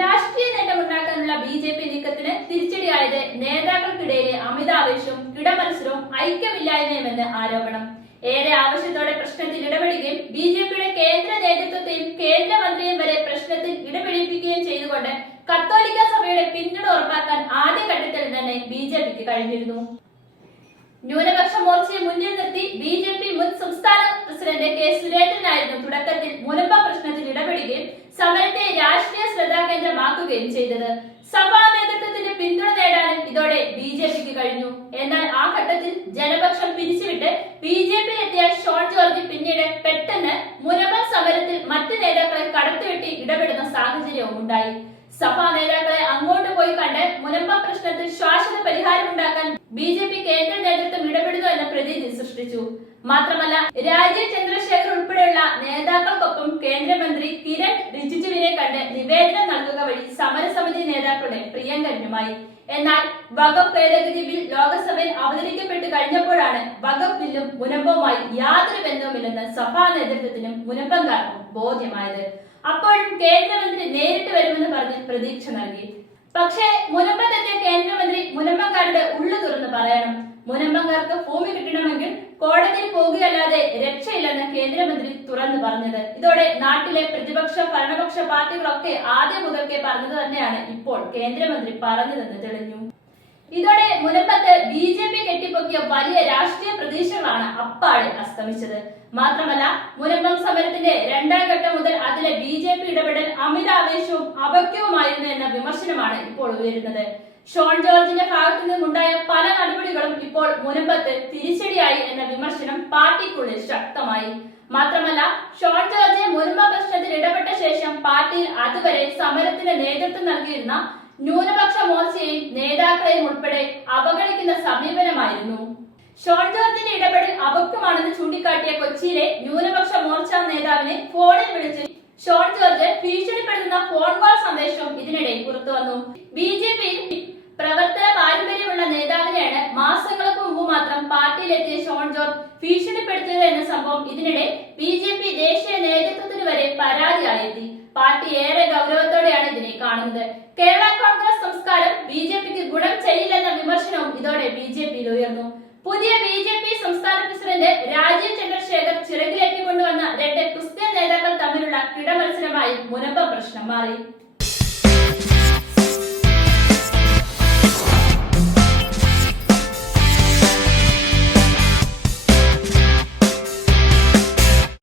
രാഷ്ട്രീയ നേട്ടമുണ്ടാക്കാനുള്ള B J P നീക്കത്തിന് തിരിച്ചടിയായത് നേതാക്കൾക്കിടയിലെ അമിതാവേശവും കിടമത്സരവും ഐക്യമില്ലായ്മയുമെന്ന് ആരോപണം. ഏറെ ആവശ്യത്തോടെ പ്രശ്നത്തിൽ ഇടപെടുകയും ബി ജെ പിയുടെ കേന്ദ്ര നേതൃത്വത്തെയും കേന്ദ്രമന്ത്രിയും വരെ പ്രശ്നത്തിൽ ഇടപെടിപ്പിക്കുകയും ചെയ്തുകൊണ്ട് കത്തോലിക്ക സഭയുടെ പിന്തുണ ഉറപ്പാക്കാൻ ആദ്യഘട്ടത്തിൽ തന്നെ ബി ജെ പിക്ക് കഴിഞ്ഞിരുന്നു. ന്യൂനപക്ഷ മോർച്ചയെ മുന്നിൽ നിർത്തി ബി ജെ പി മുൻ സംസ്ഥാന പ്രസിഡന്റ് കെ സുരേന്ദ്രനായിരുന്നു തുടക്കത്തിൽ മുനമ്പ പ്രശ്നത്തിൽ ഇടപെടുകയും സമരത്തെ രാഷ്ട്രീയ ശ്രദ്ധാകേന്ദ്രമാക്കുകയും ചെയ്തത്. സഭാ നേതൃത്വത്തിന്റെ പിന്തുണ നേടാനും ഇതോടെ ബി ജെ പിക്ക് കഴിഞ്ഞു. എന്നാൽ ആ ഘട്ടത്തിൽ ജനപക്ഷം പിരിച്ചുവിട്ട് ബി ജെ പി എത്തിയ ഷോൺ ജോർജ് പിന്നീട് പെട്ടെന്ന് മുരബൽ സമരത്തിൽ മറ്റ് നേതാക്കളെ കടത്തിവെട്ടി ഇടപെടുന്ന സാഹചര്യവും ഉണ്ടായി. സഭാ നേതാക്കളെ അങ്ങോട്ട് പോയി കണ്ട് മുനമ്പ പ്രശ്നത്തിൽ ശാശ്വത പരിഹാരം ഉണ്ടാക്കാൻ ബി ജെ പി കേന്ദ്ര നേതൃത്വം ഇടപെടുന്നു എന്ന പ്രതീതി സൃഷ്ടിച്ചു. മാത്രമല്ല രാജീവ് ചന്ദ്രശേഖർ ഉൾപ്പെടെയുള്ള നേതാക്കൾക്കൊപ്പം കേന്ദ്രമന്ത്രി കിരൺ റിജിജുവിനെ കണ്ട് നിവേദനം സമരസമിതി നേതാക്കളുടെ പ്രിയങ്കരനുമായി. എന്നാൽ വകുപ്പ് ഭേദഗതി ബിൽ ലോകസഭയിൽ അവതരിക്കപ്പെട്ട് കഴിഞ്ഞപ്പോഴാണ് വകുപ്പ് ബില്ലും മുനമ്പവുമായി യാതൊരു ബന്ധവുമില്ലെന്ന് സഭാ നേതൃത്വത്തിനും മുനമ്പംകാർക്കും ബോധ്യമായത്. അപ്പോഴും കേന്ദ്രമന്ത്രി നേരിട്ട് വരുമെന്ന് പറഞ്ഞ് പ്രതീക്ഷ നൽകി. പക്ഷേ മുനമ്പത്തെത്തിയ കേന്ദ്രമന്ത്രി മുനമ്പംകാരുടെ ഉള്ളു തുറന്ന് പറയണം. മുനമ്പംകാർക്ക് ഭൂമി കിട്ടണമെങ്കിൽ കോടതിയിൽ പോകുകയല്ലാതെ രക്ഷയില്ലെന്ന് കേന്ദ്രമന്ത്രി തുറന്നു പറഞ്ഞത്. ഇതോടെ നാട്ടിലെ പ്രതിപക്ഷ ഭരണപക്ഷ പാർട്ടികളൊക്കെ ആദ്യം മുതൽക്കേ പറഞ്ഞത് തന്നെയാണ് ഇപ്പോൾ കേന്ദ്രമന്ത്രി പറഞ്ഞതെന്ന് തെളിഞ്ഞു. ഇതോടെ മുനമ്പത്ത് ബി ജെ പി കെട്ടിപ്പൊക്കിയ വലിയ രാഷ്ട്രീയ പ്രതീക്ഷകളാണ് അപ്പാടെ അസ്തമിച്ചത്. മാത്രമല്ല മുനമ്പം സമരത്തിന്റെ രണ്ടാം ഘട്ടം മുതൽ അതിലെ ബി ജെ പി ഇടപെടൽ അമിതാവേശവും അപക്യവുമായിരുന്നു എന്ന വിമർശനമാണ് ഇപ്പോൾ ഉയരുന്നത്. ഷോൺ ജോർജിന്റെ ഭാഗത്തു നിന്നുണ്ടായ മുനമ്പത്ത് തിരിച്ചടിയായി എന്ന വിമർശനം പാർട്ടിക്കുള്ളിൽ ശക്തമായി. മാത്രമല്ല ഷോൺ ജോർജ് മുനമ്പ പ്രശ്നത്തിൽ ഇടപെട്ട ശേഷം പാർട്ടിയിൽ അതുവരെ സമരത്തിന് നേതൃത്വം നൽകിയിരുന്ന ന്യൂനപക്ഷ മോർച്ചയെയും നേതാക്കളെയും ഉൾപ്പെടെ അവഗണിക്കുന്ന സമീപനമായിരുന്നു. ഷോൺ ജോർജിന്റെ ഇടപെടൽ അപക്വമാണെന്ന് ചൂണ്ടിക്കാട്ടിയ കൊച്ചിയിലെ ന്യൂനപക്ഷ മോർച്ച നേതാവിനെ ഫോണിൽ വിളിച്ച് ഷോൺ ജോർജ് ഭീഷണിപ്പെടുത്തുന്ന ഫോൺ കോൾ സന്ദേശവും ഇതിനിടെ പുറത്തു വന്നു ബി ജെ പാർട്ടിയിലെത്തിയ ഷോൺ ജോർജ് ഭീഷണിപ്പെടുത്തുക എന്ന സംഭവം ഇതിനിടെ ബി ജെ പി ദേശീയ നേതൃത്വത്തിന് വരെ പരാതിയായെത്തി. പാർട്ടി ഏറെ ഗൗരവത്തോടെയാണ് ഇതിനെ കാണുന്നത്. കേരള കോൺഗ്രസ് സംസ്കാരം ബി ജെ പിക്ക് ഗുണം ചെയ്യില്ലെന്ന വിമർശനവും ഇതോടെ ബി ജെ പിയിൽ ഉയർന്നു. പുതിയ ബി ജെ പി സംസ്ഥാന പ്രസിഡന്റ് രാജീവ് ചന്ദ്രശേഖർ ചിറകിലേറ്റി കൊണ്ടുവന്ന രണ്ട് ക്രിസ്ത്യൻ നേതാക്കൾ തമ്മിലുള്ള കിടമത്സരമായി മുനമ്പ പ്രശ്നം മാറി.